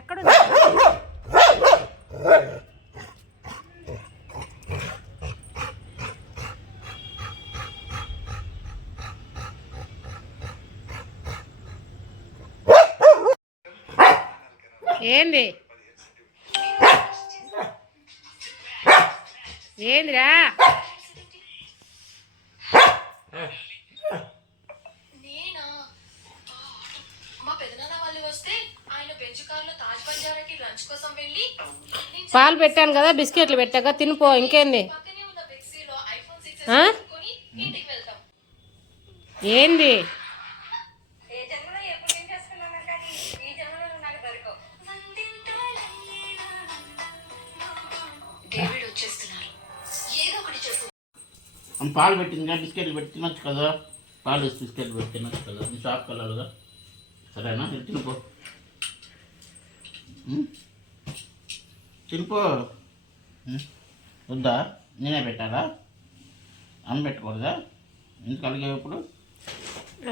ఎక్కడ ఏంది ఏందిరా? పాలు పెట్టాను కదా, బిస్కెట్లు పెట్టాక తినిపో. ఇంకేంది? ఏంది? పాలు పెట్టిందిగా, బిస్కెట్లు పెట్టి తినొచ్చు కదా. పాలు వేసి బిస్కెట్లు పెట్టి తినొచ్చు కదా. నీ షాప్ కలర్గా సరేనా? తినిపో తినిపో. వద్దా? నేనే పెట్టాలా? అమ్మ పెట్టకూడదా? ఎందుకు అడిగావు ఇప్పుడు?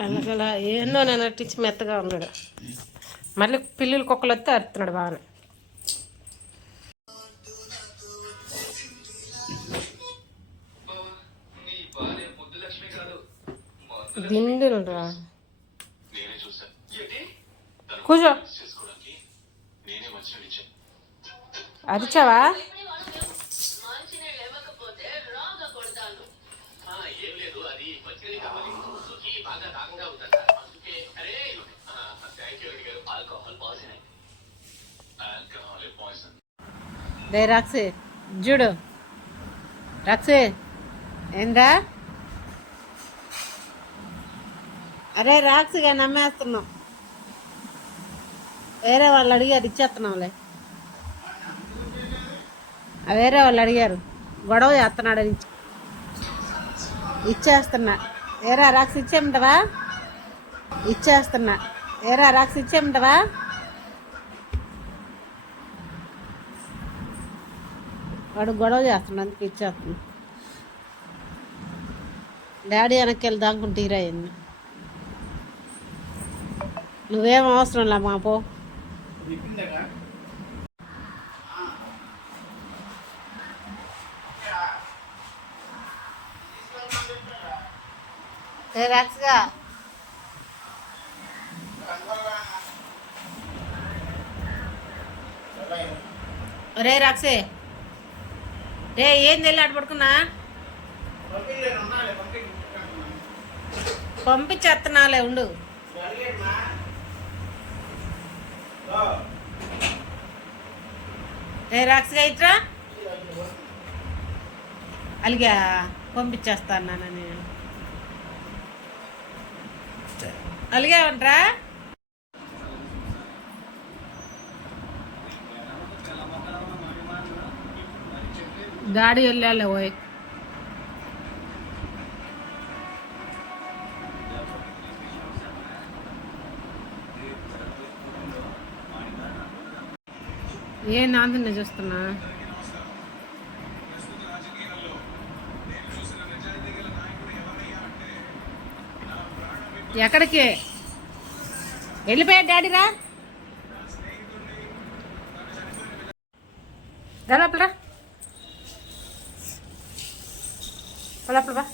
అలాగలా ఏందో నేను టిచ్ మెత్తగా ఉన్నాడు. మళ్ళీ పిల్లలు కుక్కలు వస్తే అరుతున్నాడు బాగా. దిండురా కూర్చో. అరిచావా? రే రాక్సి చూడు. రాక్సి ఏందా? అరే రాక్సిగా నమ్మేస్తున్నాం. వేరే వాళ్ళు అడిగారు, ఇచ్చేస్తున్నాంలే. వేరే వాళ్ళు అడిగారు, గొడవ చేస్తున్నాడు. ఇచ్చేస్తున్నా. ఏరా రాక్స్ ఇచ్చేయమంటావా? ఇచ్చేస్తున్నా. ఏరా రాక్స్ ఇచ్చేయమంటావా? వాడు గొడవ చేస్తున్నాడు, అందుకు ఇచ్చేస్తున్నా. డాడీ వెనక్కి వెళ్ళి దాక్కుంటే తీరాయింది. నువ్వేం అవసరం లే మా పో. రాక్స్గా రే రాక్సే రే ఏంది వెళ్ళి అటు పడుకున్నా? పంపించేస్తున్నాలే ఉండు. రే రాక్స్గా ఇట్రా. అలిగా పంపించేస్తాను నేను. అలిగావంట్రా? డాడీ వెళ్ళాలి పోయి. ఏ నాందుని చూస్తున్నా? ఎక్కడికి వెళ్ళిపోయా డాడీ? రా లోపల రా, లోపల బా.